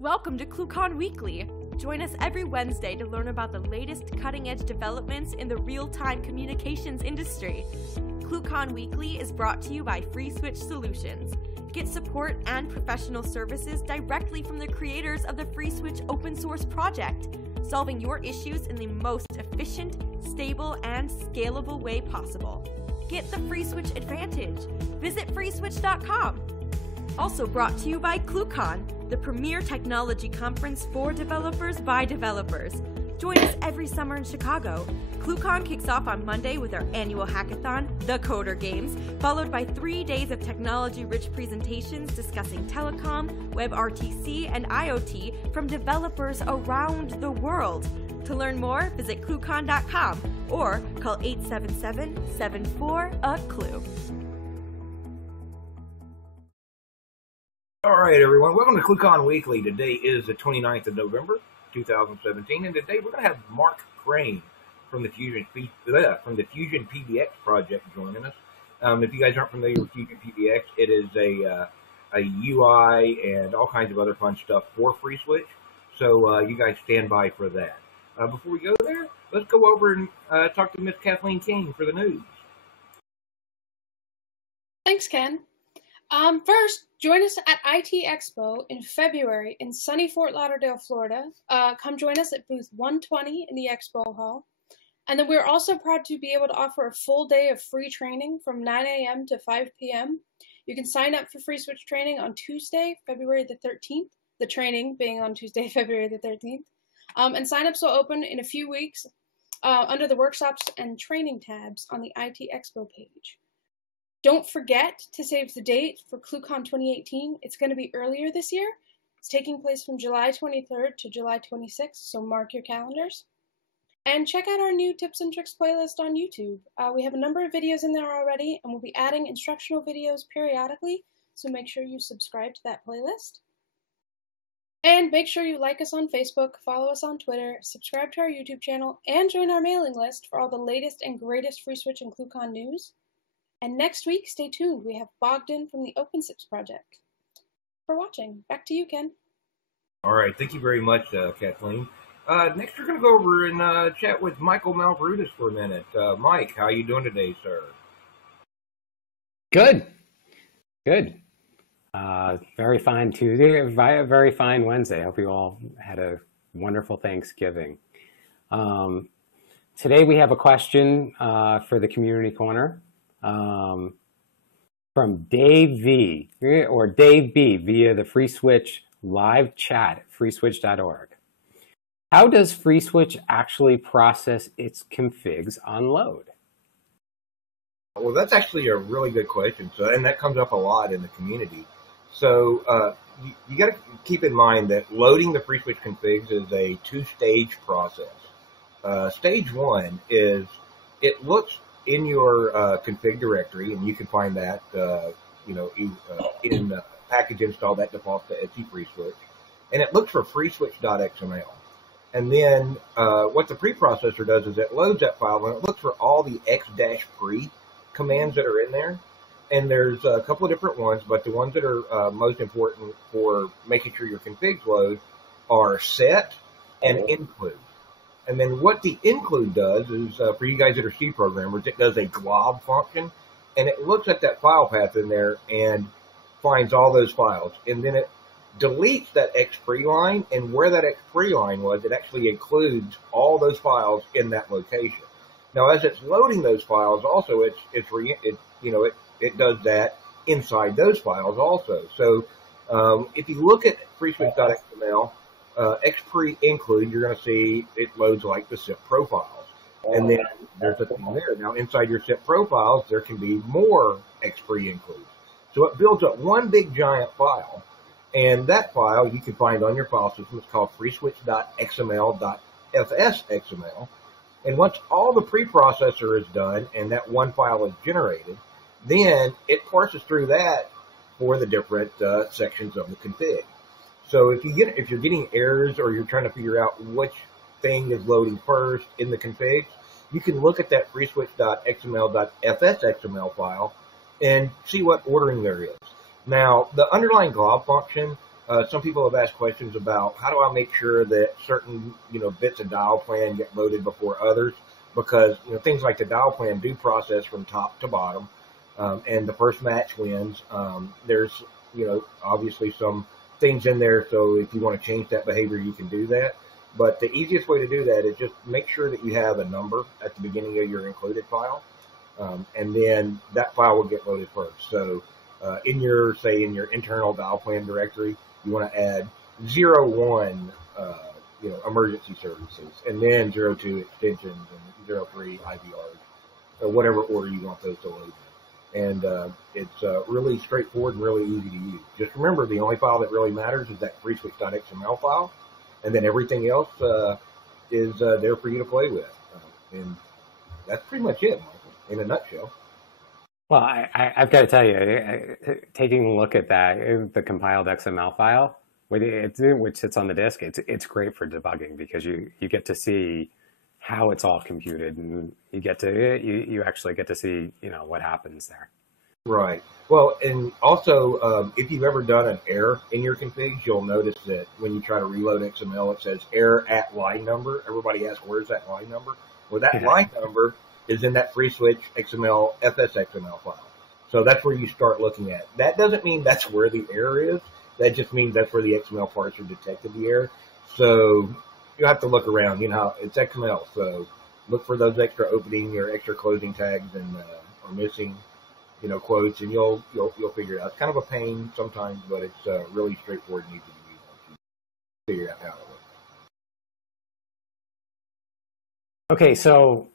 Welcome to ClueCon Weekly. Join us every Wednesday to learn about the latest cutting-edge developments in the real-time communications industry. ClueCon Weekly is brought to you by FreeSwitch Solutions. Get support and professional services directly from the creators of the FreeSwitch open source project, solving your issues in the most efficient, stable, and scalable way possible. Get the FreeSwitch advantage. Visit freeswitch.com. Also brought to you by ClueCon, the premier technology conference for developers by developers. Join us every summer in Chicago. ClueCon kicks off on Monday with our annual hackathon, The Coder Games, followed by 3 days of technology-rich presentations discussing telecom, WebRTC, and IoT from developers around the world. To learn more, visit ClueCon.com or call 877-74-CLUE. All right, everyone. Welcome to ClueCon Weekly. Today is the 29th of November, 2017, and today we're going to have Mark Crane from the Fusion PBX project joining us. If you guys aren't familiar with Fusion PBX, it is a UI and all kinds of other fun stuff for FreeSwitch. So you guys stand by for that. Before we go there, let's go over and talk to Miss Kathleen King for the news. Thanks, Ken. First, join us at IT Expo in February in sunny Fort Lauderdale, Florida. Come join us at booth 120 in the Expo Hall. And then we're also proud to be able to offer a full day of free training from 9 a.m. to 5 p.m. You can sign up for FreeSwitch training on Tuesday, February the 13th, the training being on Tuesday, February the 13th. And signups will open in a few weeks under the workshops and training tabs on the IT Expo page. Don't forget to save the date for ClueCon 2018. It's going to be earlier this year. It's taking place from July 23rd to July 26th, so mark your calendars. And check out our new Tips and Tricks playlist on YouTube. We have a number of videos in there already, and we'll be adding instructional videos periodically, so make sure you subscribe to that playlist. And make sure you like us on Facebook, follow us on Twitter, subscribe to our YouTube channel, and join our mailing list for all the latest and greatest FreeSwitch and ClueCon news. And next week, stay tuned. We have Bogdan from the OpenSIPs project. For watching. Back to you, Ken. All right. Thank you very much, Kathleen. Next, we're going to go over and chat with Michael Malbrutus for a minute. Mike, how are you doing today, sir? Good. Good. Very fine Tuesday, very fine Wednesday. I hope you all had a wonderful Thanksgiving. Today we have a question for the Community Corner. From Dave V, or Dave B, via the FreeSwitch live chat at freeswitch.org. How does FreeSwitch actually process its configs on load? Well, that's actually a really good question. And that comes up a lot in the community. So you got to keep in mind that loading the FreeSwitch configs is a two-stage process. Stage one is it looks in your config directory, and you can find that, in package install that defaults to etc FreeSwitch, and it looks for freeswitch.xml. And then what the preprocessor does is it loads that file, and it looks for all the x-pre commands that are in there. And there's a couple of different ones, but the ones that are most important for making sure your configs load are set and include. And then what the include does is, for you guys that are C programmers, it does a glob function, and it looks at that file path in there and finds all those files. And then it deletes that X-pre line, and where that X-pre line was, it actually includes all those files in that location. Now, as it's loading those files, also it does that inside those files also. So if you look at freeswitch.xml, X-pre include, you're going to see it loads like the SIP profiles. And then there's a thing there. Now, inside your SIP profiles, there can be more X-pre includes. So it builds up one big giant file. And that file you can find on your file system. It's called freeswitch.xml.fsxml. And once all the preprocessor is done and that one file is generated, then it parses through that for the different sections of the config. So if you're getting errors or you're trying to figure out which thing is loading first in the config, you can look at that freeswitch.xml.fsxml file and see what ordering there is. Now, the underlying glob function some people have asked questions about how do I make sure that certain, bits of dial plan get loaded before others, because, things like the dial plan do process from top to bottom, and the first match wins. There's, obviously some things in there, so if you want to change that behavior, you can do that. But the easiest way to do that is just make sure that you have a number at the beginning of your included file, and then that file will get loaded first. So in your internal dial plan directory, you want to add 01, emergency services, and then 02 extensions and 03 IVRs, or whatever order you want those to load in. And it's really straightforward and really easy to use. Just remember, the only file that really matters is that FreeSwitch.xml file, and then everything else is there for you to play with. And that's pretty much it, Michael, in a nutshell. Well, I've got to tell you, taking a look at that, the compiled XML file, which sits on the disk, it's great for debugging, because you get to see how it's all computed, and you actually get to see what happens there. Right. Well, and also if you've ever done an error in your configs, you'll notice that when you try to reload XML, it says error at line number. Everybody asks, where's that line number? Well, that line number is in that FreeSwitch XML FSXML file. So that's where you start looking at. That doesn't mean that's where the error is. That just means that's where the XML parser detected the error. So you have to look around. It's XML, so look for those extra opening or extra closing tags and or missing, quotes, and you'll figure it out. It's kind of a pain sometimes, but it's really straightforward and easy to use once you figure out how it works. Okay, so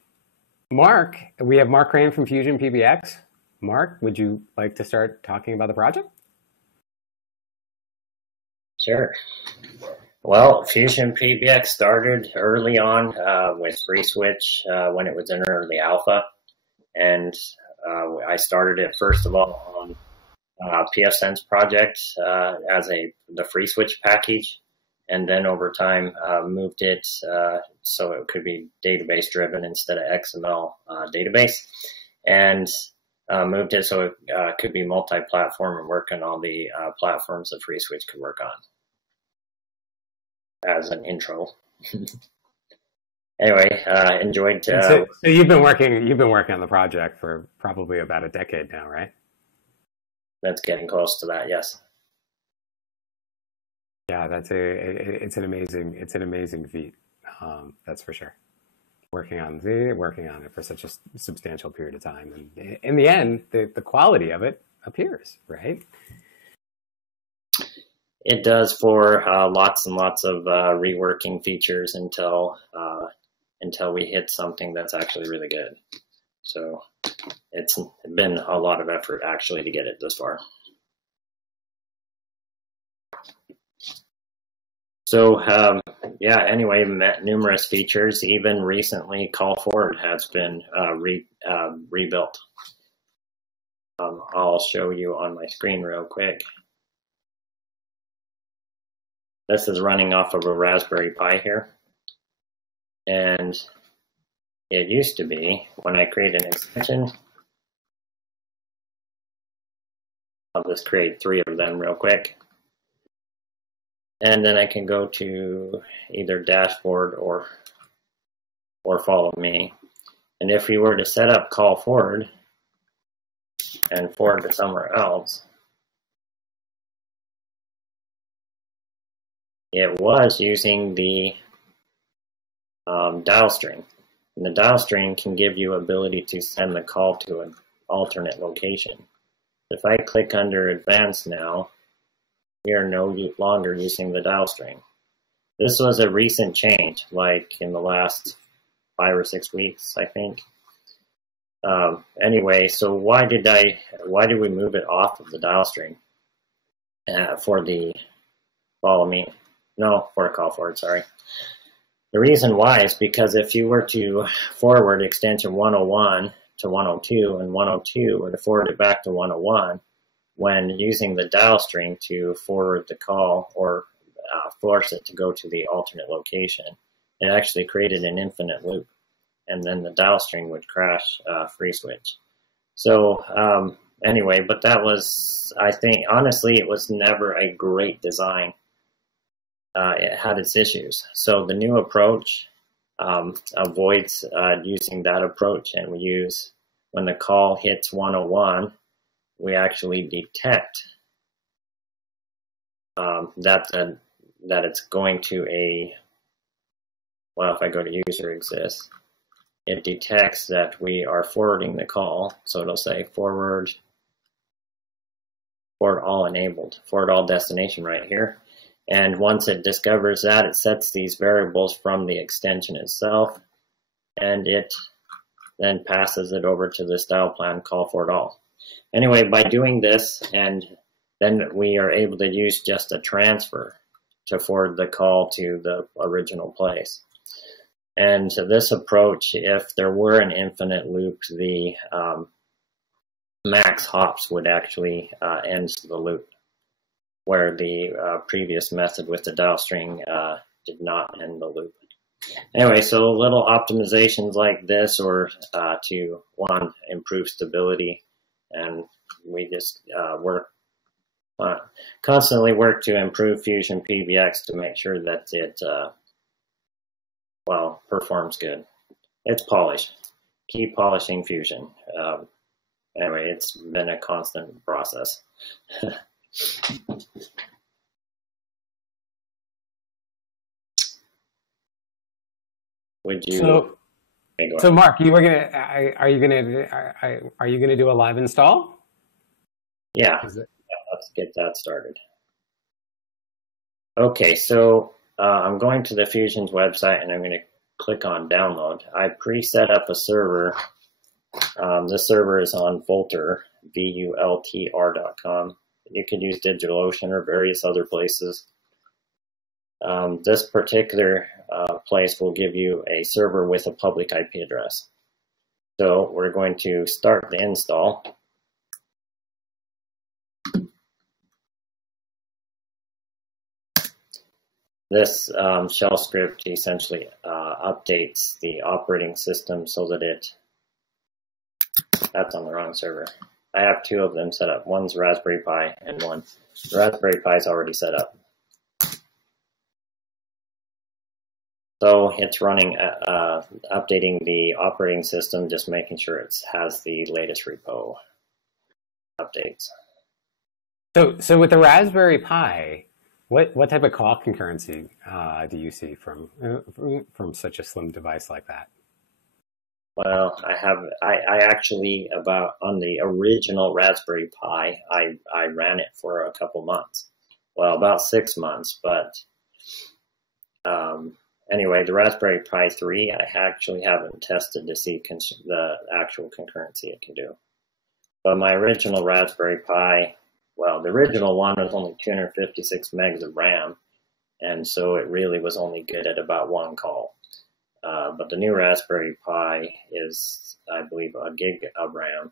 Mark, we have Mark Crane from Fusion PBX. Mark, would you like to start talking about the project? Sure. Well, Fusion PBX started early on with FreeSwitch when it was in early alpha, and I started it first of all on PFSense project as the FreeSwitch package, and then over time moved it so it could be database driven instead of XML database, and moved it so it could be multi-platform and work on all the platforms that FreeSwitch could work on. As an intro. Anyway, enjoyed. So you've been working on the project for probably about a decade now, right? That's getting close to that, yes. Yeah, it's an amazing feat. That's for sure. Working on it for such a substantial period of time, and in the end, the quality of it appears, right? It does, for lots and lots of reworking features until we hit something that's actually really good. So it's been a lot of effort actually to get it this far. So yeah, anyway, met numerous features. Even recently, call forward has been rebuilt. I'll show you on my screen real quick. This is running off of a Raspberry Pi here. And it used to be, when I create an extension, I'll just create 3 of them real quick. And then I can go to either dashboard or follow me. And if we were to set up call forward and forward to somewhere else, it was using the dial string. And the dial string can give you ability to send the call to an alternate location. If I click under advanced now, we are no longer using the dial string. This was a recent change, like in the last 5 or 6 weeks, I think. Anyway, so why did we move it off of the dial string for the follow me? No, for a call forward, sorry. The reason why is because if you were to forward extension 101 to 102 and 102 were to forward it back to 101, when using the dial string to forward the call or force it to go to the alternate location, it actually created an infinite loop, and then the dial string would crash FreeSwitch. So Anyway, but that was, I think, honestly, it was never a great design. It had its issues. So the new approach avoids using that approach, and we use, when the call hits 101, we actually detect that it's going to a, well, if I go to user exists, it detects that we are forwarding the call. So it'll say forward all enabled, forward all destination right here. And once it discovers that, it sets these variables from the extension itself, and it then passes it over to the style plan call forward all. Anyway, by doing this, and then we are able to use just a transfer to forward the call to the original place. And to this approach, if there were an infinite loop, the max hops would actually end the loop, where the previous method with the dial string did not end the loop. Anyway, so little optimizations like this, or to, one, improve stability, and we just constantly work to improve Fusion PBX to make sure that it, well, performs good. It's polished. Keep polishing Fusion. Anyway, it's been a constant process. Would you? So Mark, you were gonna. Are you gonna do a live install? Yeah. Let's get that started. Okay, so I'm going to the Fusion's website, and I'm going to click on download. I pre-set up a server. This server is on Vultr, vultr.com. You could use DigitalOcean or various other places. This particular place will give you a server with a public IP address. So we're going to start the install. This shell script essentially updates the operating system so that that's on the wrong server. I have two of them set up. One's Raspberry Pi and one. The Raspberry Pi is already set up. So it's running, updating the operating system, just making sure it has the latest repo updates. So with the Raspberry Pi, what type of call concurrency do you see from such a slim device like that? Well, I actually, on the original Raspberry Pi, I ran it for a couple months. Well, about 6 months, but anyway, the Raspberry Pi 3, I actually haven't tested to see the actual concurrency it can do. But my original Raspberry Pi, well, the original one was only 256 megs of RAM, and so it really was only good at about one call. But the new Raspberry Pi is, I believe, a gig of RAM,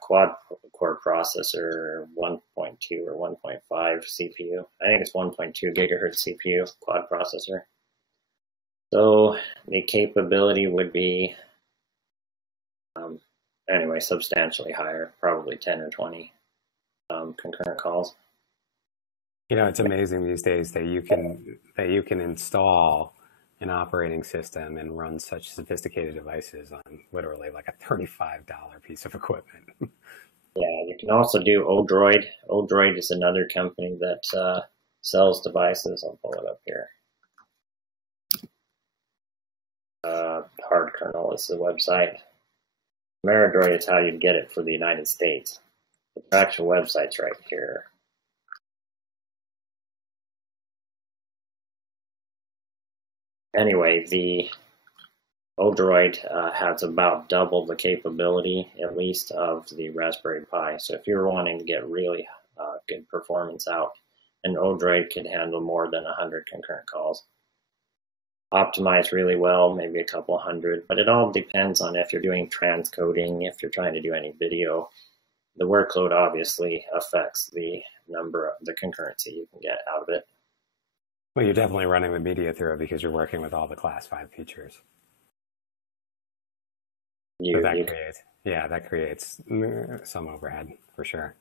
quad-core processor, 1.2 or 1.5 CPU. I think it's 1.2 gigahertz CPU, quad processor. So the capability would be, anyway, substantially higher, probably 10 or 20 concurrent calls. You know, it's amazing these days that you can install an operating system and run such sophisticated devices on literally like a $35 piece of equipment. Yeah, you can also do Odroid. Odroid is another company that sells devices. I'll pull it up here. Hard kernel is the website. Meridroid is how you'd get it for the United States. The actual website's right here. Anyway, the Odroid has about double the capability, at least, of the Raspberry Pi. So if you're wanting to get really good performance out, an Odroid could handle more than 100 concurrent calls. Optimize really well, maybe a couple hundred, but it all depends on if you're doing transcoding, if you're trying to do any video. The workload obviously affects the number of the concurrency you can get out of it. Well, you're definitely running the media through it because you're working with all the class 5 features. So that creates some overhead for sure.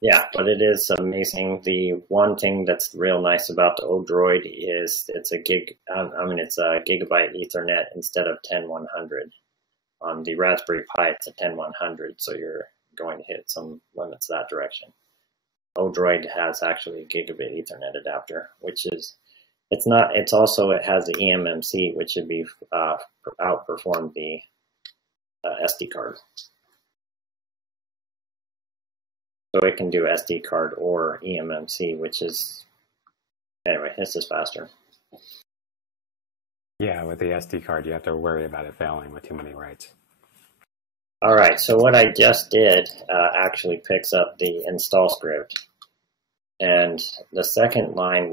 Yeah, but it is amazing. The one thing that's real nice about the Odroid is it's a gigabyte Ethernet instead of 10100. On the Raspberry Pi, it's a 10100, so you're going to hit some limits that direction. Odroid has actually a gigabit Ethernet adapter, which is, it has the eMMC, which should be outperform the SD card. So it can do SD card or eMMC, which is, anyway, it's just faster. Yeah, with the SD card, you have to worry about it failing with too many writes. All right, so what I just did actually picks up the install script. And the second line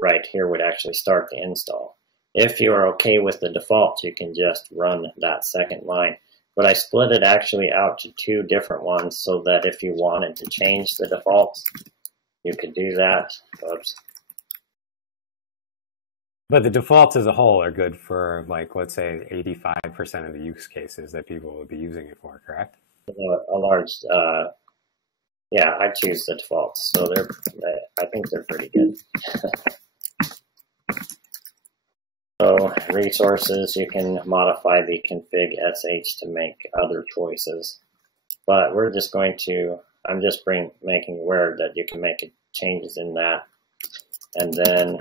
right here would actually start the install. If you're okay with the default, you can just run that second line. But I split it actually out to two different ones so that if you wanted to change the defaults, you could do that. Oops. But the defaults as a whole are good for, like, let's say 85% of the use cases that people would be using it for, correct? A large, yeah, I choose the defaults, so I think they're pretty good. So resources, you can modify the config sh to make other choices, but we're just going to, I'm just making aware that you can make changes in that, and then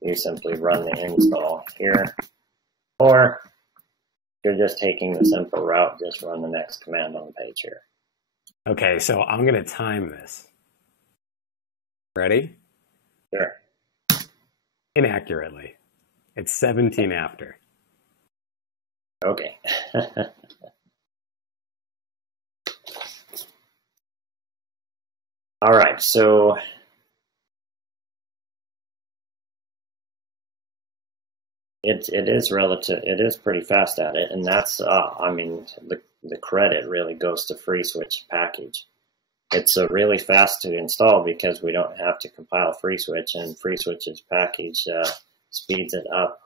you simply run the install here, or if you're just taking the simple route, just run the next command on the page here. Okay, so I'm going to time this. Ready? Sure. Inaccurately. It's 17 after. Okay. All right, so it is pretty fast at it, and that's I mean, the credit really goes to FreeSwitch package. It's really fast to install because we don't have to compile FreeSwitch, and FreeSwitch's package speeds it up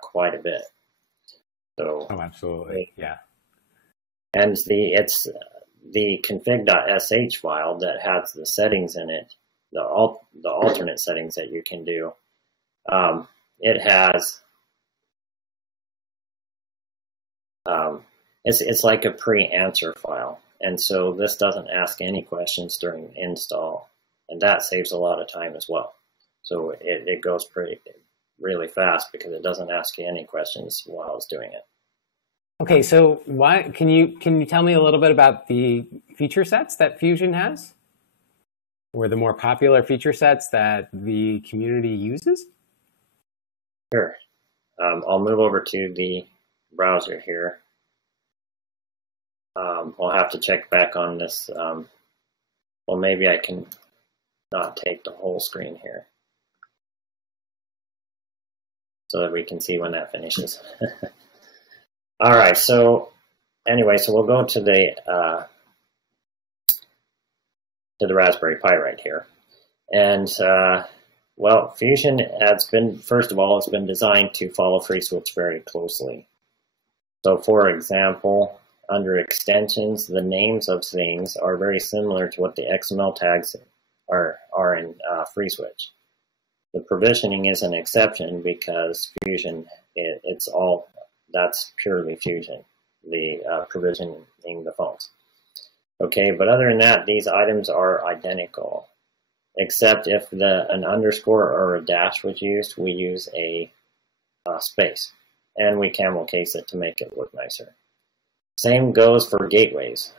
quite a bit. So, oh, absolutely, yeah. And it's the config.sh file that has the settings in it, the alternate settings that you can do. It has it's like a pre-answer file, and so this doesn't ask any questions during install, and that saves a lot of time as well. So it goes really fast because it doesn't ask you any questions while it's doing it. Okay, so can you tell me a little bit about the feature sets that Fusion has, or the more popular feature sets that the community uses? Sure. I'll move over to the browser here. We'll have to check back on this. Well, maybe I can not take the whole screen here so that we can see when that finishes. All right, so anyway, so we'll go to the Raspberry Pi right here. And well, Fusion has been, first of all, it's been designed to follow FreeSwitch very closely. So for example, under extensions, the names of things are very similar to what the XML tags are in FreeSwitch. The provisioning is an exception because Fusion, that's purely Fusion, the provisioning the phones. Okay, but other than that, these items are identical, except if an underscore or a dash was used, we use a space, and we camel case it to make it look nicer. Same goes for gateways.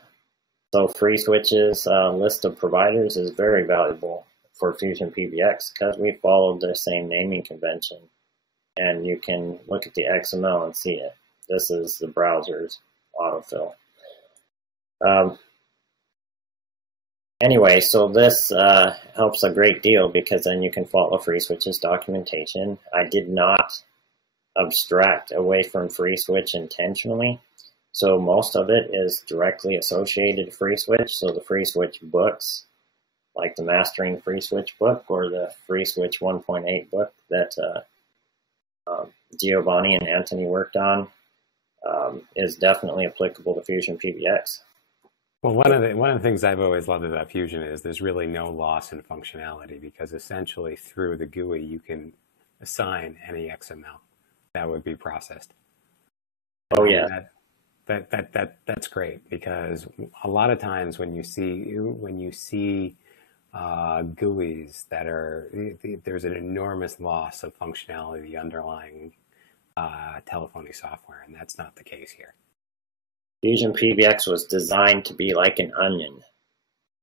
So FreeSwitch's list of providers is very valuable for Fusion PBX because we followed the same naming convention, and you can look at the XML and see it. This is the browser's autofill. Anyway, so this helps a great deal because then you can follow FreeSwitch's documentation. I did not abstract away from FreeSwitch intentionally, so most of it is directly associated to FreeSwitch. So the FreeSwitch books, like the Mastering FreeSwitch book or the FreeSwitch 1.8 book that Giovanni and Anthony worked on, is definitely applicable to Fusion PBX. Well, one of the things I've always loved about Fusion is there's really no loss in functionality, because essentially through the GUI you can assign any XML that would be processed. Oh yeah, that's great, because a lot of times when you see GUIs that are, there's an enormous loss of functionality underlying telephony software, and that's not the case here. Fusion PBX was designed to be like an onion.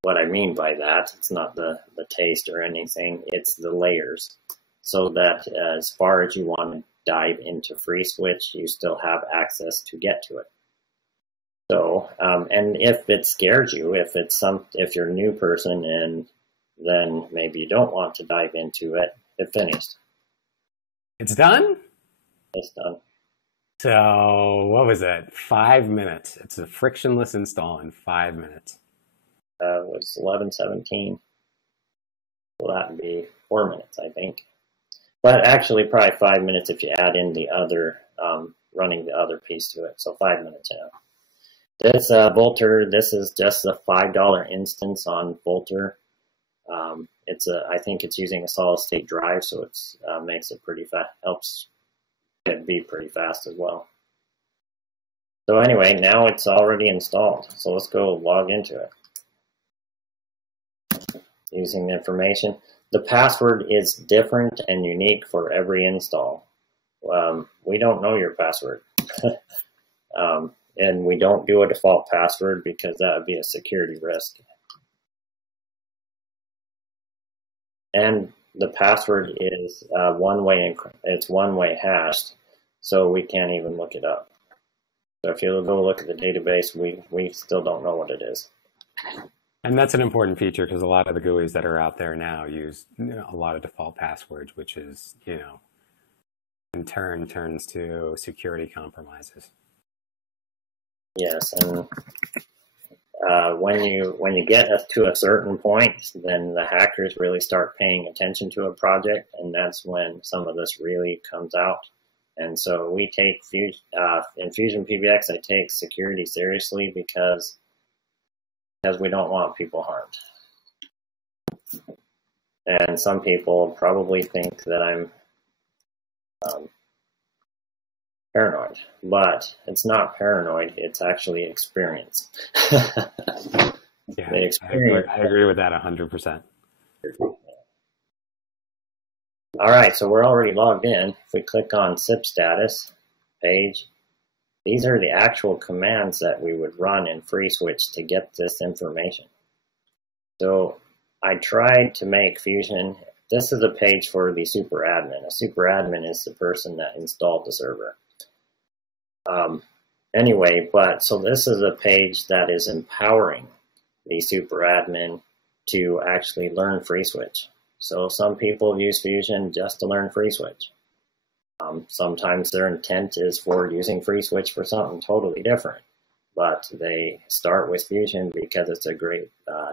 What I mean by that, it's not the taste or anything, it's the layers. So that as far as you want to dive into FreeSwitch, you still have access to get to it. So, and if it scares you, if you're a new person and then maybe you don't want to dive into it, it finished. It's done? It's done. So what was it? 5 minutes. It's a frictionless install in 5 minutes. It was 11:17. Well, that would be 4 minutes, I think. But actually, probably 5 minutes if you add in the other, running the other piece to it. So 5 minutes, yeah. This Volter, this is just a $5 instance on Volter. I think it's using a solid state drive, so it's makes it pretty fast, helps it be pretty fast as well. So anyway, now it's already installed. So let's go log into it. Using the information. The password is different and unique for every install. We don't know your password. And we don't do a default password because that would be a security risk. And the password is it's one-way hashed, so we can't even look it up. So if you go look at the database, we still don't know what it is. And that's an important feature, because a lot of the GUIs that are out there now use a lot of default passwords, which is, in turn turns to security compromises. Yes, and when you get to a certain point, then the hackers really start paying attention to a project, and that's when some of this really comes out. And so we take in Fusion PBX, I take security seriously because we don't want people harmed. And some people probably think that I'm paranoid, but it's not paranoid, it's actually experience. Yeah, I agree with that 100%. All right, so we're already logged in. If we click on SIP status page, these are the actual commands that we would run in FreeSwitch to get this information. So I tried to make Fusion, this is a page for the super admin. A super admin is the person that installed the server. Anyway, so this is a page that is empowering the super admin to actually learn FreeSwitch. So some people use Fusion just to learn FreeSwitch. Sometimes their intent is for using FreeSwitch for something totally different, but they start with Fusion because it's a great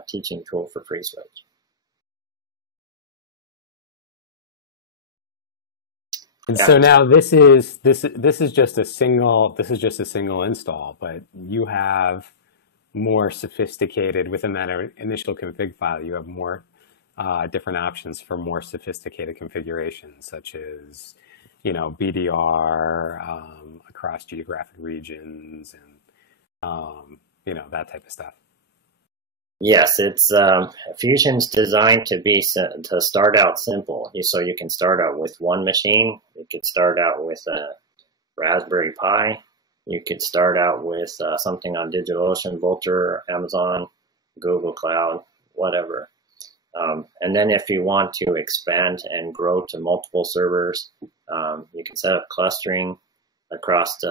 teaching tool for FreeSwitch. And so now this is just a single install, but you have more sophisticated, within that initial config file, you have more different options for more sophisticated configurations, such as BDR across geographic regions and that type of stuff. Yes, it's Fusion's designed to start out simple. So you can start out with one machine. You could start out with a Raspberry Pi. You could start out with something on DigitalOcean, Volter, Amazon, Google Cloud, whatever. And then if you want to expand and grow to multiple servers, you can set up clustering across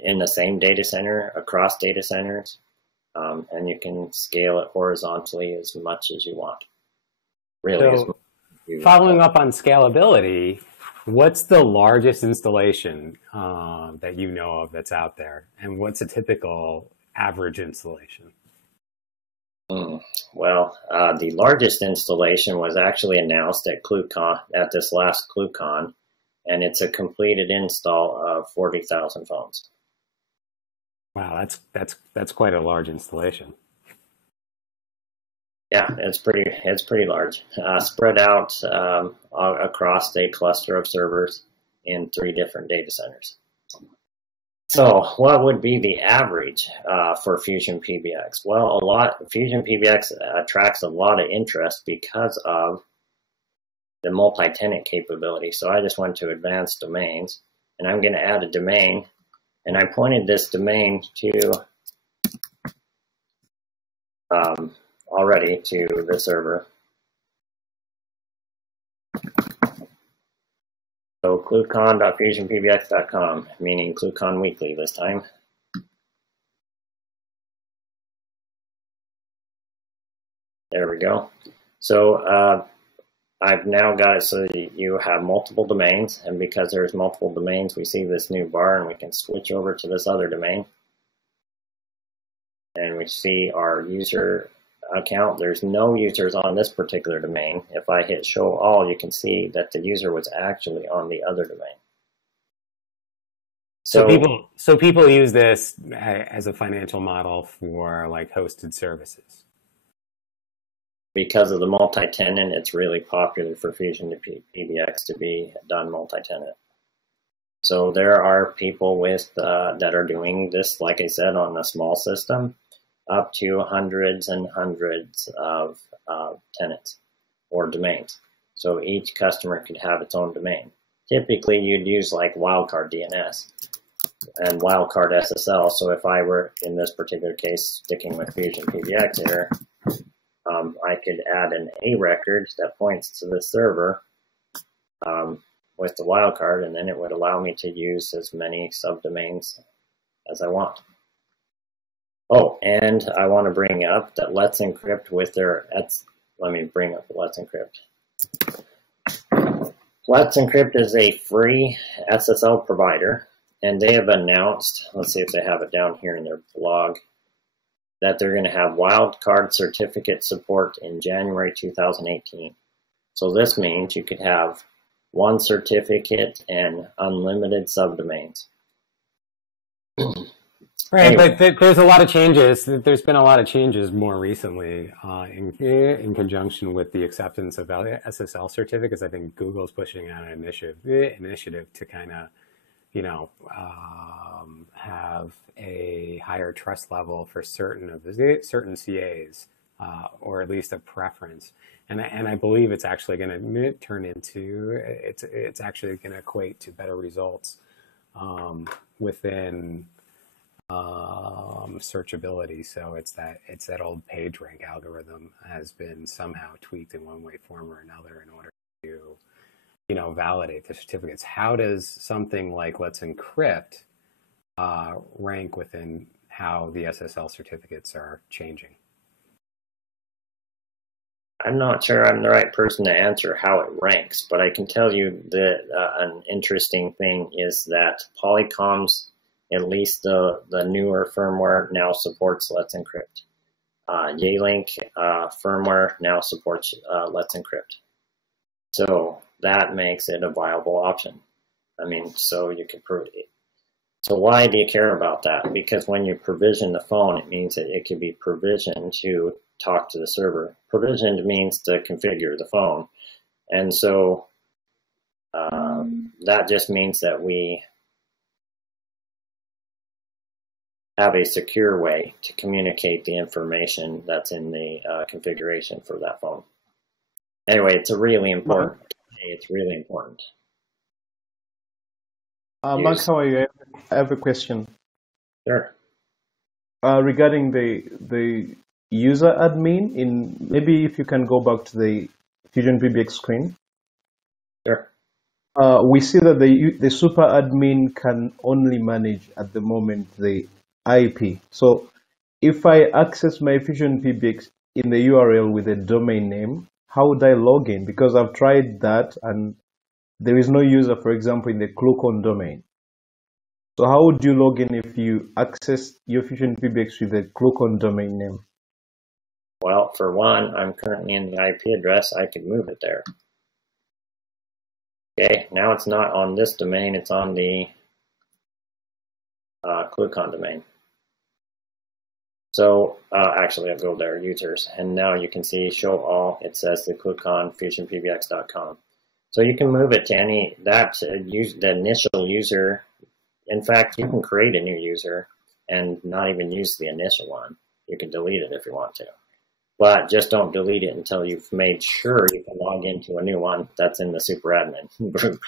in the same data center, across data centers. And you can scale it horizontally as much as you want. Really. So, following up on scalability, what's the largest installation that you know of that's out there? And what's a typical average installation? Well, the largest installation was actually announced at ClueCon, at this last ClueCon, and it's a completed install of 40,000 phones. Wow, that's quite a large installation. Yeah, it's pretty large, spread out across a cluster of servers in 3 different data centers. So, what would be the average for Fusion PBX? Well, Fusion PBX attracts a lot of interest because of the multi-tenant capability. So, I just went to Advanced Domains, and I'm going to add a domain, and I pointed this domain to already to the server. So ClueCon.FusionPBX.com, meaning ClueCon Weekly this time. There we go. So I've now got it so that you have multiple domains, and because there's multiple domains, we see this new bar, and we can switch over to this other domain. And we see our user account. There's no users on this particular domain. If I hit show all, you can see that the user was actually on the other domain. So people use this as a financial model for like hosted services. Because of the multi-tenant, it's really popular for Fusion to PBX to be done multi-tenant. So there are people with that are doing this, like I said, on a small system, up to hundreds and hundreds of tenants or domains. So each customer could have its own domain. Typically, you'd use like wildcard DNS and wildcard SSL. So if I were, in this particular case, sticking with Fusion PBX here, I could add an A record that points to the server with the wildcard, and then it would allow me to use as many subdomains as I want. Oh, and I want to bring up that Let's Encrypt with their, let me bring up Let's Encrypt. Let's Encrypt is a free SSL provider, and they have announced, let's see if they have it down here in their blog, that they're going to have wildcard certificate support in January 2018. So this means you could have one certificate and unlimited subdomains. Right, Anyway. but there's a lot of changes. There's been a lot of changes more recently in conjunction with the acceptance of SSL certificates. I think Google's pushing out an initiative to kind of, have a higher trust level for certain CAs, or at least a preference. And I believe it's actually going to turn into it's actually going to equate to better results within searchability. So it's that old PageRank algorithm has been somehow tweaked in one way, form, or another in order to validate the certificates. How does something like Let's Encrypt rank within how the SSL certificates are changing? I'm not sure I'm the right person to answer how it ranks, but I can tell you that an interesting thing is that Polycom's, at least the newer firmware, now supports Let's Encrypt. Yealink firmware now supports Let's Encrypt. So that makes it a viable option. I mean, so you can prove it. So why do you care about that? Because when you provision the phone, it means that it can be provisioned to talk to the server. Provisioned means to configure the phone. And so that just means that we have a secure way to communicate the information that's in the configuration for that phone. Anyway, it's really important. It's really important. Max, how are you? I have a question. Sure. Regarding the user admin, maybe if you can go back to the Fusion PBX screen. Sure. We see that the super admin can only manage at the moment the IP. So if I access my Fusion PBX in the URL with a domain name, how would I log in? Because I've tried that and there is no user, for example, in the ClueCon domain. So how would you log in if you access your Fusion PBX with a ClueCon domain name? Well, for one, I'm currently in the IP address. I could move it there. Okay, now it's not on this domain, it's on the ClueCon domain. So actually I'll go there, users, and now you can see show all, it says the ClueCon fusionpbx.com. So you can move it to any, the initial user. In fact, you can create a new user and not even use the initial one. You can delete it if you want to. But just don't delete it until you've made sure you can log into a new one that's in the super admin group.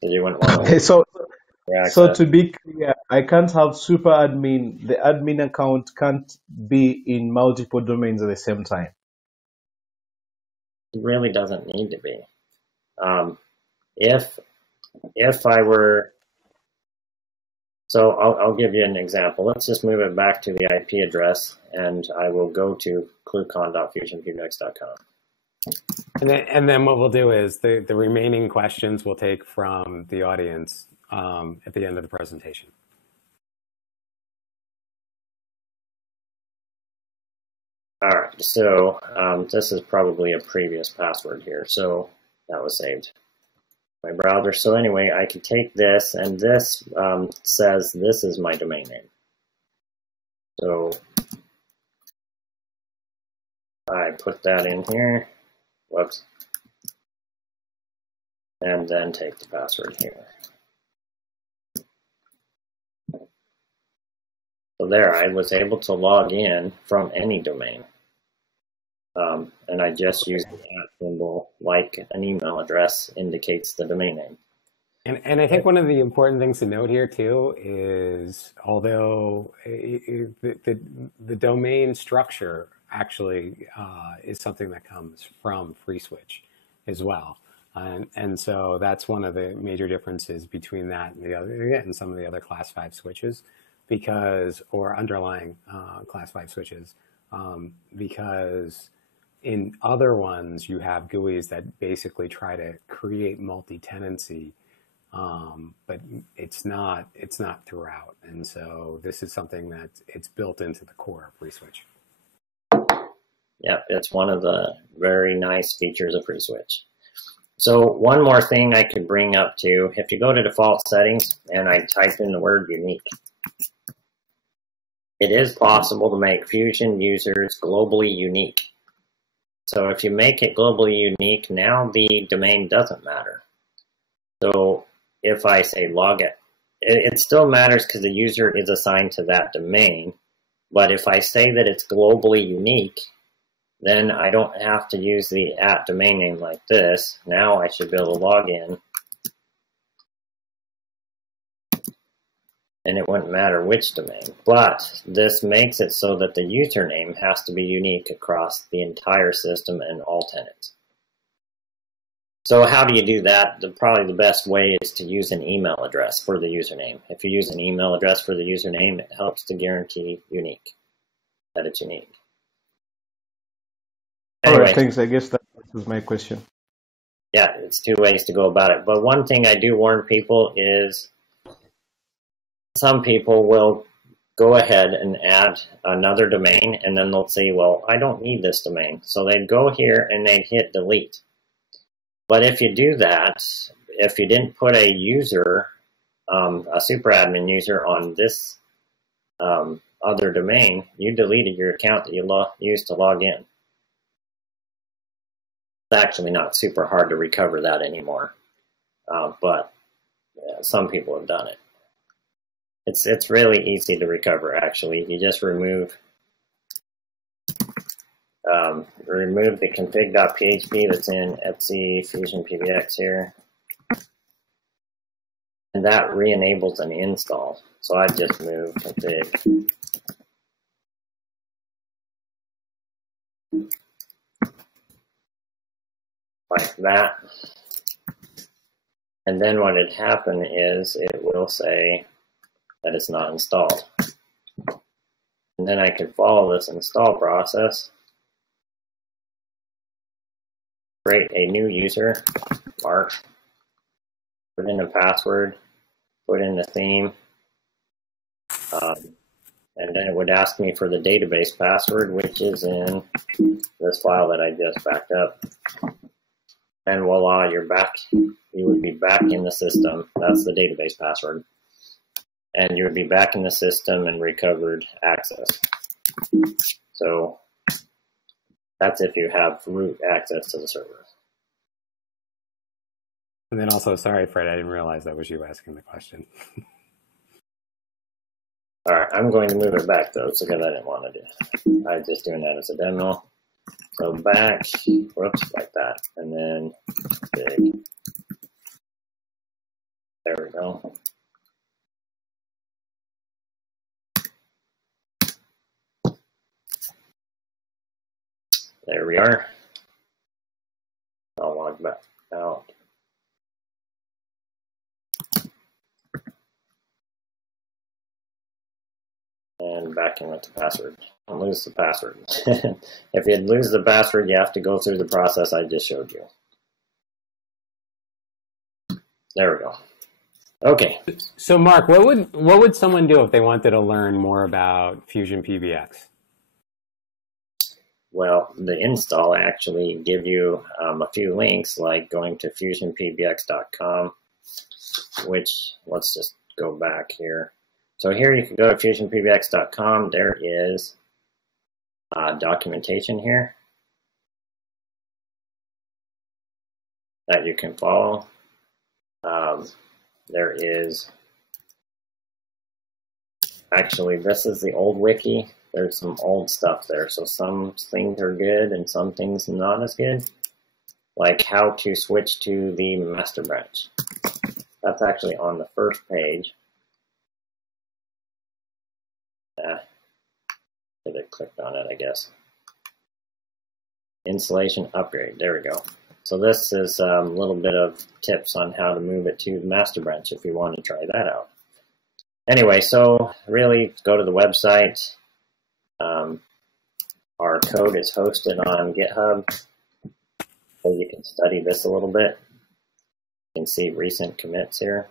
Because you wouldn't want to So to be clear, I can't have super admin, the admin account can't be in multiple domains at the same time. It really doesn't need to be. If I were, so I'll give you an example. Let's just move it back to the IP address, and I will go to cluecon.fusionpbx.com. And then what we'll do is the remaining questions we'll take from the audience at the end of the presentation. All right, so this is probably a previous password here, so that was saved. My browser. So anyway, I can take this, and this says this is my domain name. So I put that in here. Whoops. And then take the password here. So there, I was able to log in from any domain. And I just used the @ symbol like an email address indicates the domain name. And I think one of the important things to note here too is, although the domain structure actually is something that comes from FreeSwitch as well. And so that's one of the major differences between that and the other, and some of the other class 5 switches, because, or underlying class 5 switches, because in other ones you have GUIs that basically try to create multi-tenancy, but it's not throughout. And so this is something that it's built into the core of FreeSwitch. Yep, it's one of the very nice features of FreeSwitch. So one more thing I could bring up too, if you go to default settings and I type in the word unique, it is possible to make Fusion users globally unique. So if you make it globally unique, now the domain doesn't matter. So if I say log it still matters because the user is assigned to that domain. But if I say that it's globally unique, then I don't have to use the @ domain name like this. Now I should be able to log in, and it wouldn't matter which domain. But this makes it so that the username has to be unique across the entire system and all tenants. So how do you do that? Probably the best way is to use an email address for the username. If you use an email address for the username, it helps to guarantee that it's unique. Anyway, all right, thanks. I guess that was my question. Yeah, it's 2 ways to go about it. But one thing I do warn people is some people will go ahead and add another domain, and then they'll say, well, I don't need this domain. So they'd go here and they'd hit delete. But if you do that, if you didn't put a user, a super admin user on this other domain, you deleted your account that you used to log in. It's actually not super hard to recover that anymore, but some people have done it. It's really easy to recover, actually. You just remove the config.php that's in etc Fusion PBX here, and that re-enables an install. So I just move config. Like that. And then what would happen is it will say that it's not installed. And then I can follow this install process, create a new user, Mark, put in a password, put in the theme, and then it would ask me for the database password, which is in this file that I just backed up. and voila, you're back. You would be back in the system. That's the database password. And you would be back in the system and recovered access. So that's if you have root access to the server. And then also, sorry, Fred, I didn't realize that was you asking the question. All right, I'm going to move it back though, because I didn't want to do. I was just doing that as a demo. So back, whoops, like that, and then big. There we go. There we are. I'll log back out. And back in with the password. Don't lose the password. If you lose the password, you have to go through the process I just showed you. There we go. Okay. So Mark, what would someone do if they wanted to learn more about Fusion PBX? Well, the install actually give you a few links, like going to fusionpbx.com, which, let's just go back here. So here you can go to fusionpbx.com. There is documentation here that you can follow. There is, actually, this is the old wiki. There's some old stuff there. So some things are good and some things not as good. Like how to switch to the master branch. That's actually on the first page. Should have clicked on it, I guess. Installation upgrade. There we go. So this is a little bit of tips on how to move it to the master branch if you want to try that out. Anyway, so really go to the website. Our code is hosted on GitHub, so you can study this a little bit. You can see recent commits here.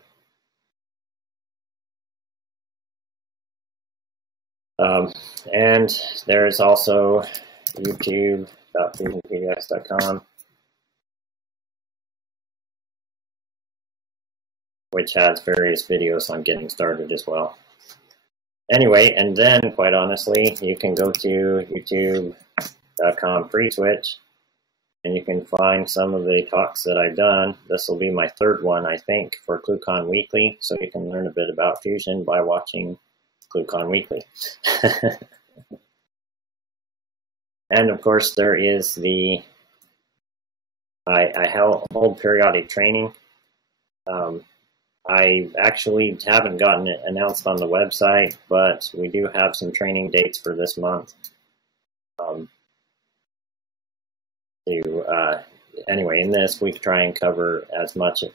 And there's also youtube.fusionpbx.com, which has various videos on getting started as well. Anyway, and then, quite honestly, you can go to youtube.com/freeswitch, and you can find some of the talks that I've done. This will be my third one, I think, for ClueCon Weekly, so you can learn a bit about Fusion by watching ClueCon Weekly. And of course, there is the, I hold periodic training. I actually haven't gotten it announced on the website, but we do have some training dates for this month. Anyway, in this, we try and cover as much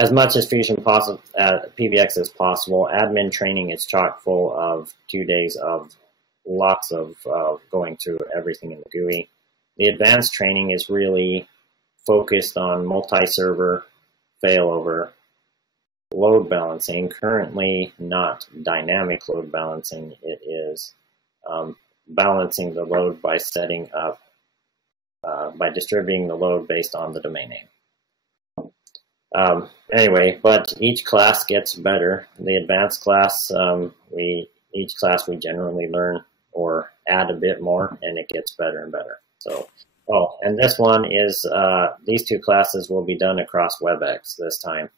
as Fusion PBX as possible. Admin training is chock full of 2 days of lots of going through everything in the GUI. The advanced training is really focused on multi-server failover, load balancing. Currently not dynamic load balancing. It is balancing the load by setting up, by distributing the load based on the domain name. Anyway, but each class gets better. The advanced class, each class we generally learn or add a bit more, and it gets better and better. So, oh, and this one is, these two classes will be done across WebEx this time,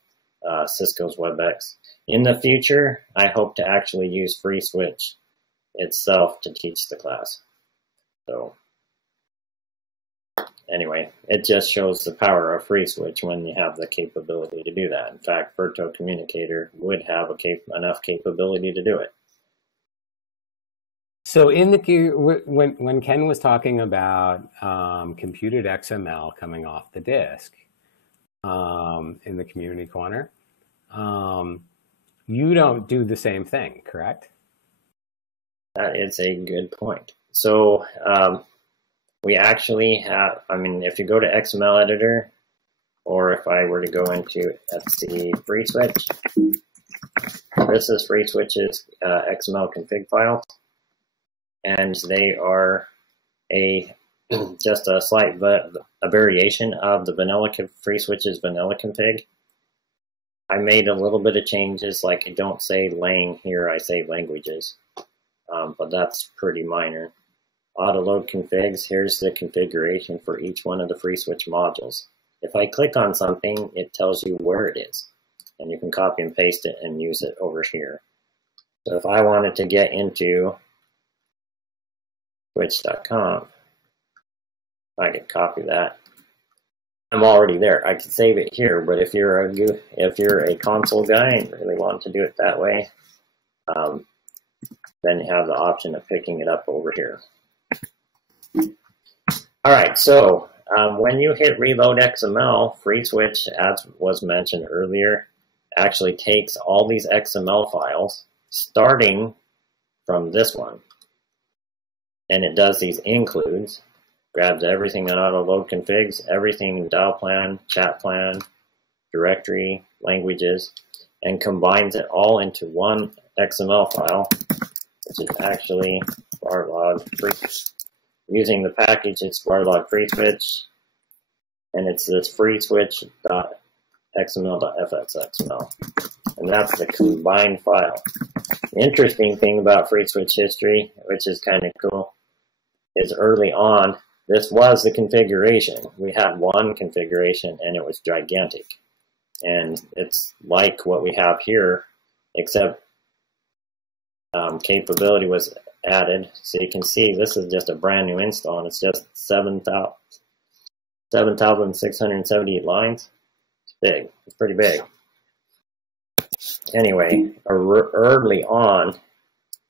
Cisco's WebEx. In the future, I hope to actually use FreeSwitch itself to teach the class. So, anyway, it just shows the power of FreeSwitch when you have the capability to do that. In fact, Virtual Communicator would have enough capability to do it. So in the when Ken was talking about computed XML coming off the disk in the community corner, you don't do the same thing, correct? That is a good point. So we actually have, I mean, if you go to XML editor, or if I were to go into, let's see, FreeSwitch, this is FreeSwitch's XML config files, and they are a just a slight a variation of the vanilla FreeSwitch's vanilla config. I made a little bit of changes, like I don't say lang here, I say languages, but that's pretty minor. Auto load configs, here's the configuration for each one of the FreeSwitch modules. If I click on something, it tells you where it is, and you can copy and paste it and use it over here. So if I wanted to get into switch.com, I could copy that. I'm already there. I could save it here, but if you're a console guy and really want to do it that way, then you have the option of picking it up over here. All right, so when you hit Reload XML, FreeSwitch, as was mentioned earlier, actually takes all these XML files, starting from this one, and it does these includes, grabs everything in auto load configs, everything in dial plan, chat plan, directory, languages, and combines it all into one XML file, which is actually varlog free. Using the package, it's varlog FreeSwitch, and it's this freeswitch.xml.fxxml, and that's the combined file. The interesting thing about FreeSwitch history, which is kind of cool, is early on, this was the configuration. We had one configuration, and it was gigantic. And it's like what we have here, except capability was added. So you can see this is just a brand new install, and it's just 7,678 lines. It's big. It's pretty big. Anyway, early on,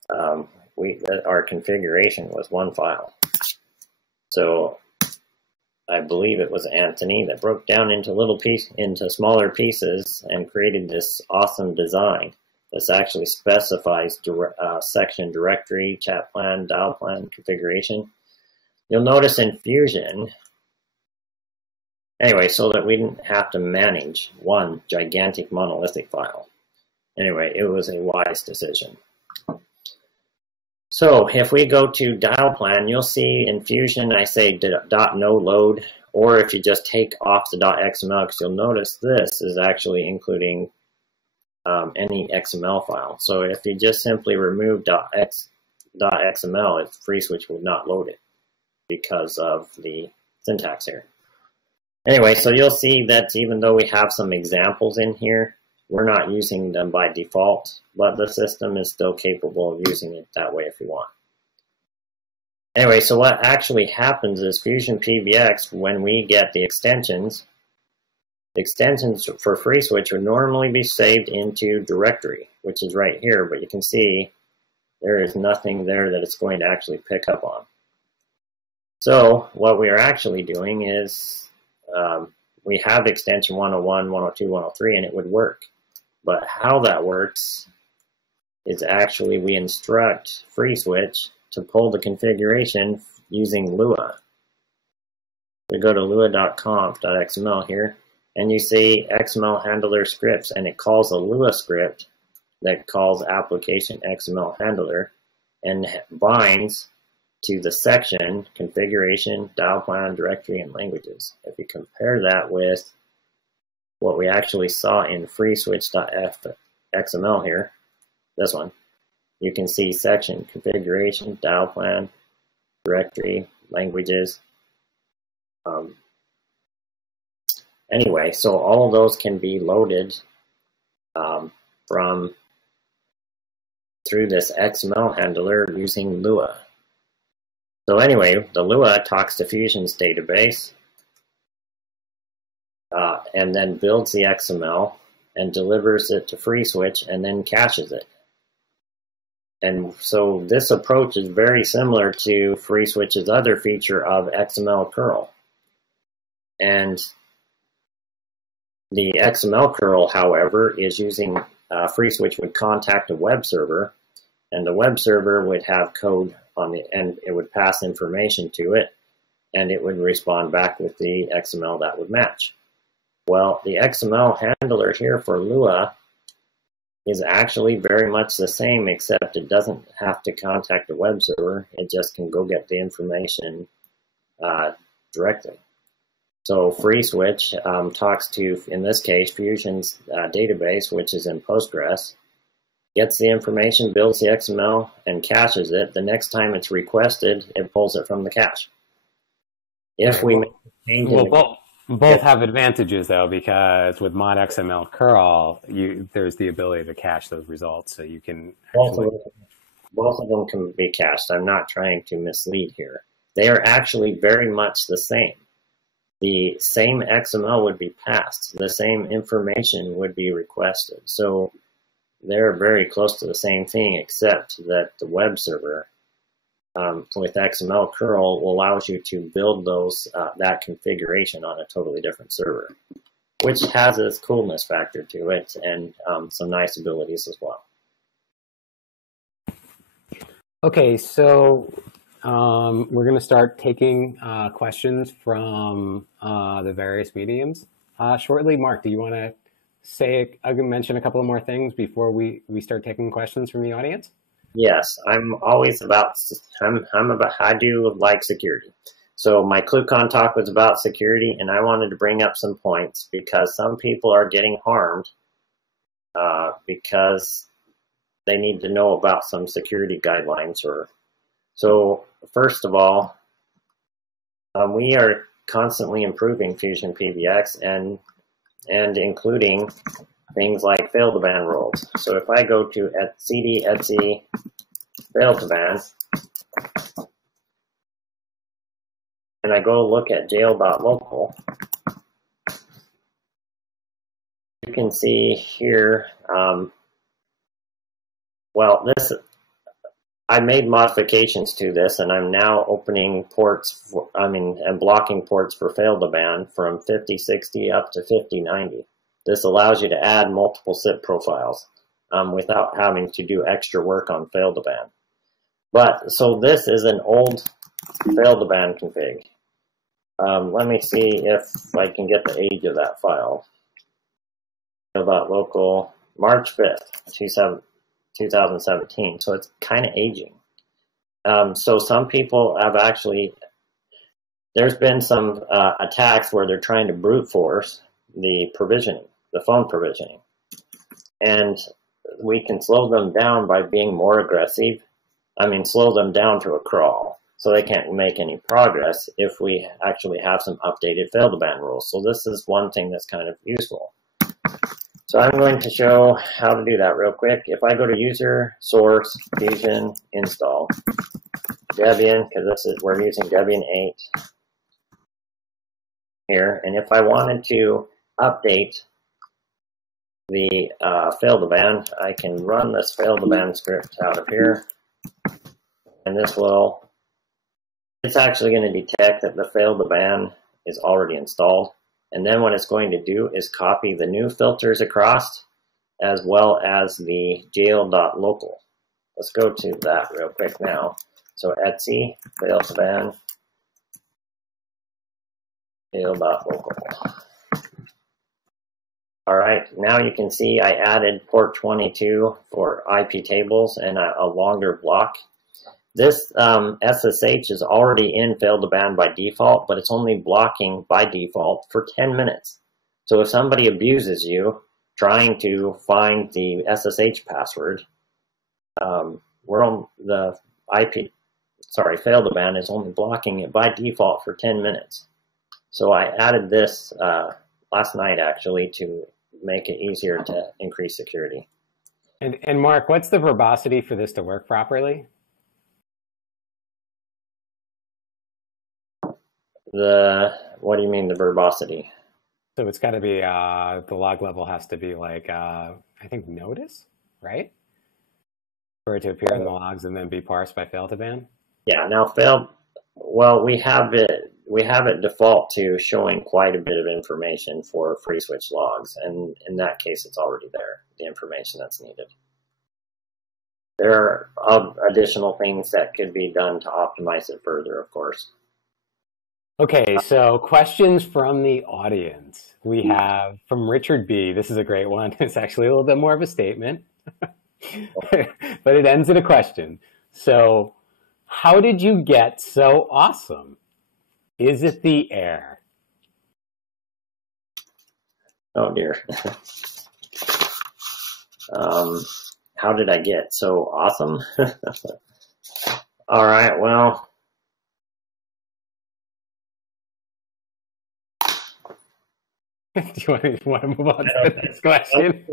our configuration was one file. So I believe it was Anthony that broke down into smaller pieces and created this awesome design. This actually specifies section directory, chat plan, dial plan, configuration. You'll notice in Fusion, anyway, so that we didn't have to manage one gigantic monolithic file. Anyway, it was a wise decision. So if we go to dial plan, you'll see in Fusion I say .no load, or if you just take off the .xml, because you'll notice this is actually including any XML file. So if you just simply remove .xml, FreeSwitch would not load it because of the syntax here. Anyway, so you'll see that even though we have some examples in here, we're not using them by default, but the system is still capable of using it that way if you want. Anyway, so what actually happens is Fusion PBX, when we get the extensions for FreeSwitch would normally be saved into directory, which is right here, but you can see there is nothing there that it's going to actually pick up on. So what we are actually doing is we have extension 101, 102, 103, and it would work. But how that works is actually we instruct FreeSwitch to pull the configuration using Lua. We go to lua.conf.xml here, and you see XML handler scripts, and it calls a Lua script that calls application XML handler and binds to the section configuration, dial plan, directory, and languages. If you compare that with what we actually saw in freeswitch.xml here, this one, you can see section, configuration, dial plan, directory, languages. Anyway, so all of those can be loaded through this XML handler using Lua. So anyway, the Lua talks to Fusion's database and then builds the XML and delivers it to FreeSwitch and then caches it. And so this approach is very similar to FreeSwitch's other feature of XML curl. And the XML curl, however, is using FreeSwitch would contact a web server, and the web server would have code on the end. It would pass information to it, and it would respond back with the XML that would match. Well, the XML handler here for Lua is actually very much the same, except it doesn't have to contact a web server. It just can go get the information directly. So FreeSwitch talks to, in this case, Fusion's database, which is in Postgres, gets the information, builds the XML, and caches it. The next time it's requested, it pulls it from the cache. If we make a change in both have advantages, though, because with mod XML curl, there's the ability to cache those results, so you can actually... Both of them can be cached. I'm not trying to mislead here. They are actually very much the same. The same XML would be passed. The same information would be requested. So they're very close to the same thing, except that the web server with XML curl allows you to build that configuration on a totally different server, which has its coolness factor to it and some nice abilities as well. Okay, so we're going to start taking questions from the various mediums shortly. Mark, do you want to mention a couple of more things before we start taking questions from the audience? Yes, I'm always I do like security. So my ClueCon talk was about security, and I wanted to bring up some points because some people are getting harmed because they need to know about some security guidelines. So first of all, we are constantly improving Fusion PBX and including things like fail to ban rules. So if I go to cd etc fail to ban, and I go look at jail.local, you can see here, I made modifications to this, and I'm now opening ports, and blocking ports for fail to ban from 5060 up to 5090. This allows you to add multiple SIP profiles without having to do extra work on fail to ban. So this is an old fail to ban config. Let me see if I can get the age of that file. Local, March 5th, 2017. So it's kind of aging. So some people have there's been some attacks where they're trying to brute force the provisioning, the phone provisioning. And we can slow them down by being more aggressive. Slow them down to a crawl so they can't make any progress if we actually have some updated fail to ban rules. So this is one thing that's kind of useful. So I'm going to show how to do that real quick. If I go to user, source, Fusion, install, Debian, because we're using Debian 8 here. And if I wanted to update the fail to ban, I can run this fail to ban script out of here. And it's actually going to detect that the fail to ban is already installed. And then what it's going to do is copy the new filters across, as well as the jail.local. Let's go to that real quick now. So etc fail to ban jail.local. All right, now you can see I added port 22 for IP tables and a longer block. This SSH is already in fail to ban by default, but it's only blocking by default for 10 minutes. So if somebody abuses you trying to find the SSH password, fail to ban is only blocking it by default for 10 minutes. So I added this last night actually to make it easier to increase security. And Mark, what's the verbosity for this to work properly? What do you mean the verbosity? So it's got to be, the log level has to be like, I think notice, right? For it to appear in the logs and then be parsed by fail to ban? Yeah, now we have it default to showing quite a bit of information for FreeSwitch logs, and in that case it's already there, the information that's needed. There are additional things that could be done to optimize it further, of course. Okay, so questions from the audience. We have from Richard B. This is a great one. It's actually a little bit more of a statement, but it ends in a question. So, how did you get so awesome? Is it the air? Oh dear. How did I get so awesome? All right, well. Do you want to move on to the next question?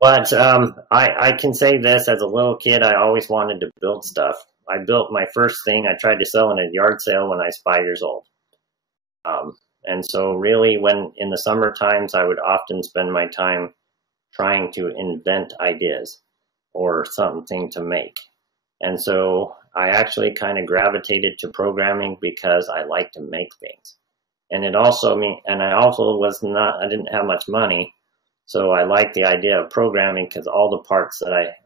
But I can say this, as a little kid, I always wanted to build stuff. I built my first thing I tried to sell in a yard sale when I was 5 years old. And so really when in the summer times, I would often spend my time trying to invent ideas or something to make. And so I actually kind of gravitated to programming because I like to make things. And it also I didn't have much money. So I like the idea of programming because all the parts that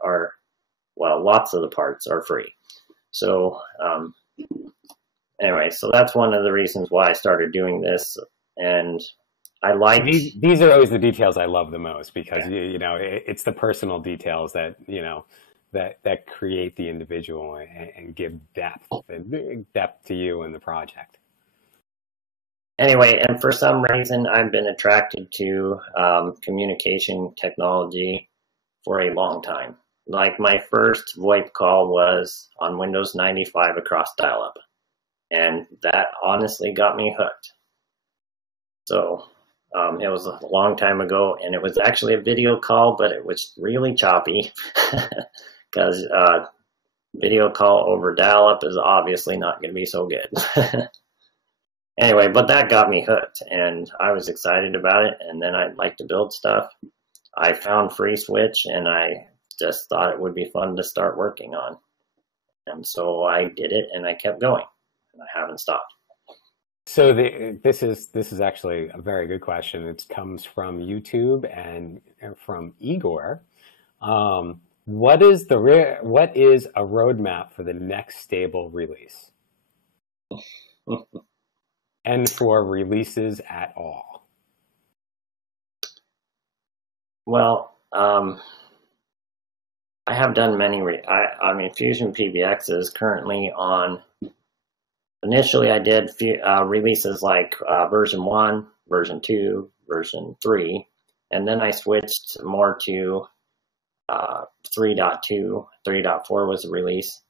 lots of the parts are free. So anyway, so that's one of the reasons why I started doing this. And I like these are always the details I love the most because you know it's the personal details that that create the individual and give depth to you and the project. Anyway, and for some reason, I've been attracted to communication technology for a long time. Like my first VoIP call was on Windows 95 across dial-up, and that honestly got me hooked. So it was a long time ago, and it was actually a video call, but it was really choppy because video call over dial-up is obviously not going to be so good. Anyway, but that got me hooked, and I was excited about it, and then I'd like to build stuff. I found FreeSwitch, and I just thought it would be fun to start working on. And so I did it, and I kept going, and I haven't stopped. So this is actually a very good question. It comes from YouTube and from Igor. What is a roadmap for the next stable release? And for releases at all? Well, I have done many. I mean, Fusion PBX is currently on. Initially, I did releases like version 1, version 2, version 3, and then I switched more to 3.2. 3.4 was a release,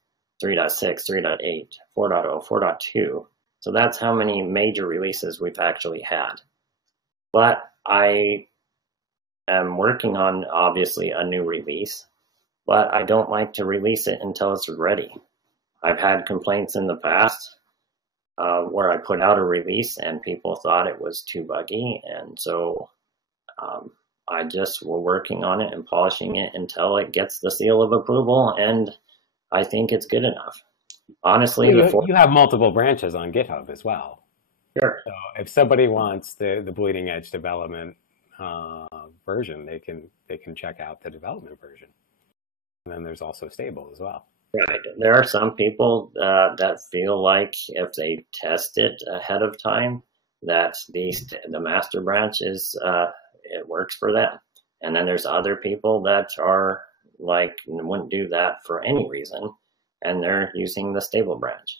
3.6, 3.8, 4.0, 4.2. So that's how many major releases we've actually had. But I am working on, obviously, a new release, but I don't like to release it until it's ready. I've had complaints in the past where I put out a release and people thought it was too buggy, and so I just were working on it and polishing it until it gets the seal of approval, and I think it's good enough. Honestly, you have multiple branches on GitHub as well. Sure. So if somebody wants the bleeding edge development version, they can check out the development version. And then there's also stable as well. Right. There are some people that feel like if they test it ahead of time, that the master branch it works for them. And then there's other people that are like wouldn't do that for any reason, and they're using the stable branch.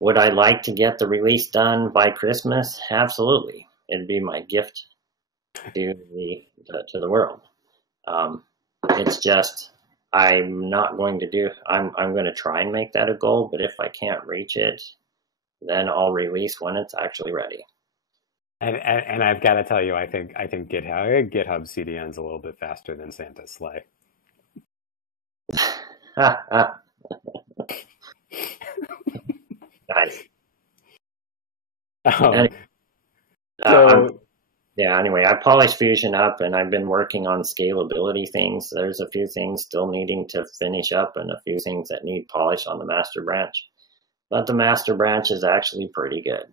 Would I like to get the release done by Christmas? Absolutely. It'd be my gift to the world. It's just I'm not going to do. I'm going to try and make that a goal, but if I can't reach it, then I'll release when it's actually ready. And I've got to tell you, I think GitHub CDN is a little bit faster than Santa's sleigh. Nice. Anyway, I polished Fusion up, and I've been working on scalability things. There's a few things still needing to finish up and a few things that need polish on the master branch. But the master branch is actually pretty good.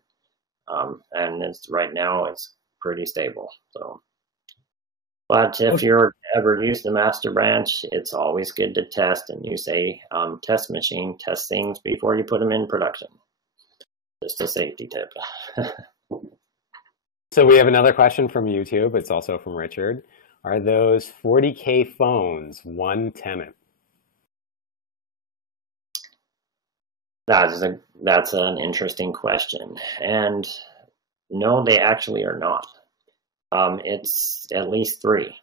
And right now it's pretty stable. So, but if you're ever used the master branch, it's always good to test and use a test machine, test things before you put them in production. Just a safety tip. So we have another question from YouTube. It's also from Richard. Are those 40K phones one tenant? That's an interesting question. And no, they actually are not. It's at least 3.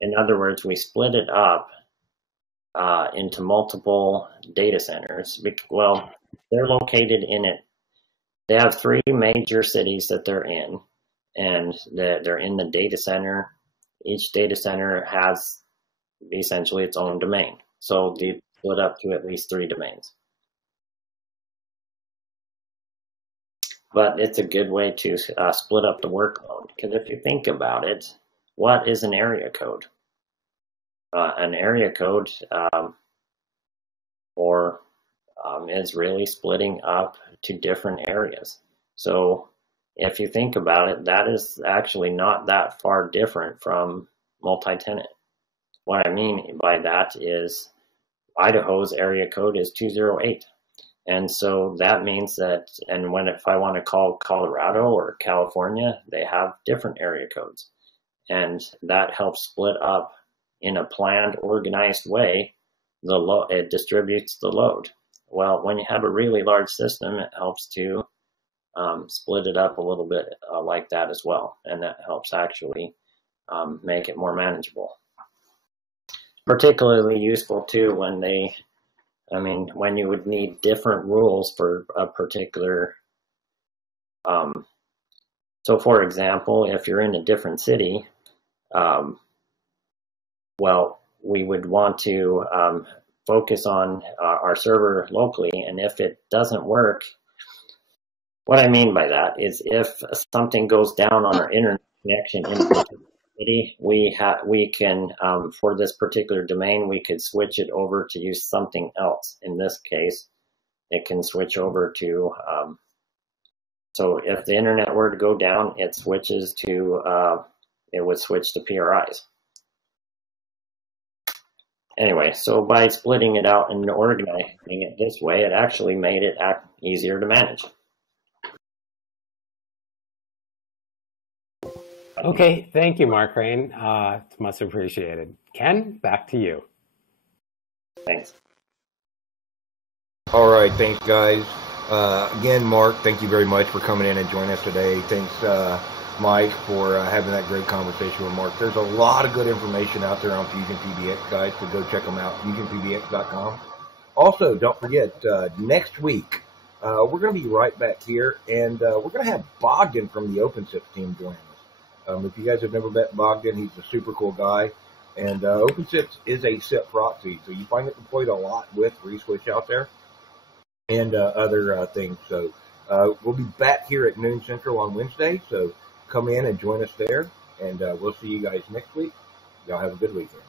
In other words, we split it up into multiple data centers. Well, they're located in it. They have 3 major cities that they're in, and they're in the data center. Each data center has essentially its own domain. So they split up to at least 3 domains. But it's a good way to split up the workload, because if you think about it, what is an area code? An area code is really splitting up to different areas. So if you think about it, that is actually not that far different from multi-tenant. What I mean by that is Idaho's area code is 208. And so that means that, and if I want to call Colorado or California, they have different area codes. And that helps split up in a planned, organized way. It distributes the load. Well, when you have a really large system, it helps to split it up a little bit like that as well. And that helps actually make it more manageable. Particularly useful too when you would need different rules for a particular, so for example, if you're in a different city, well, we would want to focus on our server locally, and if it doesn't work, what I mean by that is if something goes down on our internet connection in the city, we can, for this particular domain, we could switch it over to use something else. In this case, it can switch over to, so if the internet were to go down, it switches to, it would switch to PRIs. Anyway, so by splitting it out and organizing it this way, it actually made it easier to manage. Okay, thank you, Mark Rain. It's much appreciated. Ken, back to you. Thanks. All right, thanks, guys. Again, Mark, thank you very much for coming in and joining us today. Thanks, Mike, for having that great conversation with Mark. There's a lot of good information out there on Fusion PBX, guys, so go check them out, fusionpbx.com. Also, don't forget, next week, we're going to be right back here, and we're going to have Bogdan from the OpenSIP team join us. If you guys have never met Bogdan, he's a super cool guy. And OpenSIP is a SIP proxy, so you find it deployed a lot with FreeSwitch out there and other things. So we'll be back here at noon Central on Wednesday, so come in and join us there, and we'll see you guys next week. Y'all have a good weekend.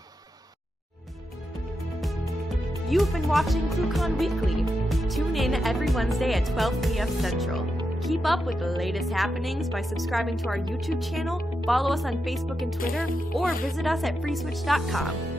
You've been watching ClueCon Weekly. Tune in every Wednesday at 12 p.m. Central. Keep up with the latest happenings by subscribing to our YouTube channel, follow us on Facebook and Twitter, or visit us at freeswitch.com.